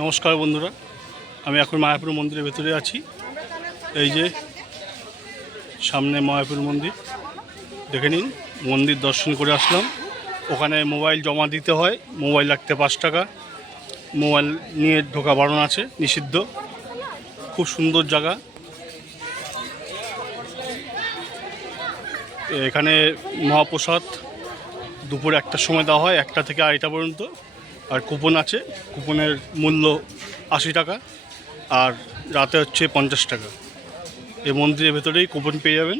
নমস্কার বন্ধুরা, আমি এখন মায়াপুর মন্দিরের ভেতরে আছি। এই যে, সামনে মায়াপুর মন্দির, দেখে নিন, মন্দির দর্শন করে আসলাম। ওখানে মোবাইল জমা দিতে হয়, মোবাইল রাখতে পাঁচ টাকা। মোবাইল নিয়ে ঢোকা বারণ আছে, নিষিদ্ধ। খুব সুন্দর জায়গা। এখানে মহাপ্রসাদ দুপুর একটার সময় দেওয়া হয়, একটা থেকে আড়াইটা পর্যন্ত। আর কুপন আছে। কুপনের মূল্য আশি টাকা আর রাতে হচ্ছে পঞ্চাশ টাকা। এই মন্দিরের ভেতরেই কুপন পেয়ে যাবেন।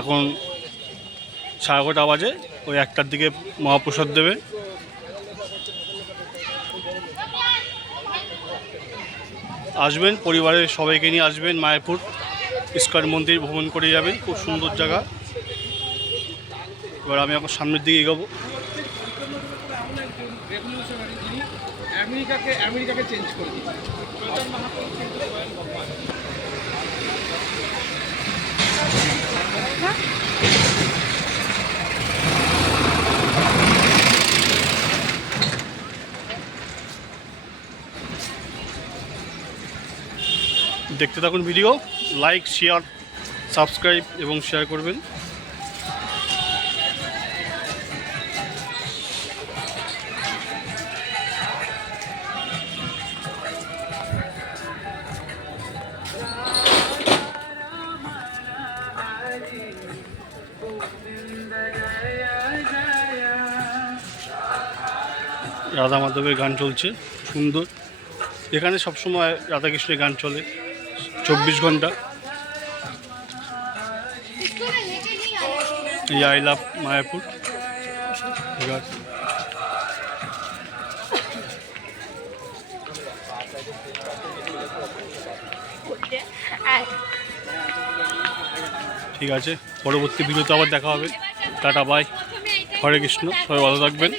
এখন সাড়ে এগারোটা বাজে, ওই একটার দিকে মহাপ্রসাদ দেবে। আসবেন, পরিবারের সবাইকে নিয়ে আসবেন, মায়াপুর ইস্কন মন্দির ভ্রমণ করে যাবেন। খুব সুন্দর জায়গা। এবার আমি এখন সামনের দিকে এগোবো। আমেরিকাকে আমেরিকাকে চেঞ্জ করে দেখতে থাকুন ভিডিও লাইক শেয়ার সাবস্ক্রাইব এবং শেয়ার করবেন। রাধা মাধবের গান চলছে, সুন্দর। এখানে সবসময় রাধাকৃষ্ণের গান চলে, চব্বিশ ঘণ্টা। এই আই লাভ মায়াপুর। ঠিক আছে পরবর্তী ভিডিওতে আবার দেখা হবে। টাটা বাই হরে কৃষ্ণ সবাই ভালো থাকবেন।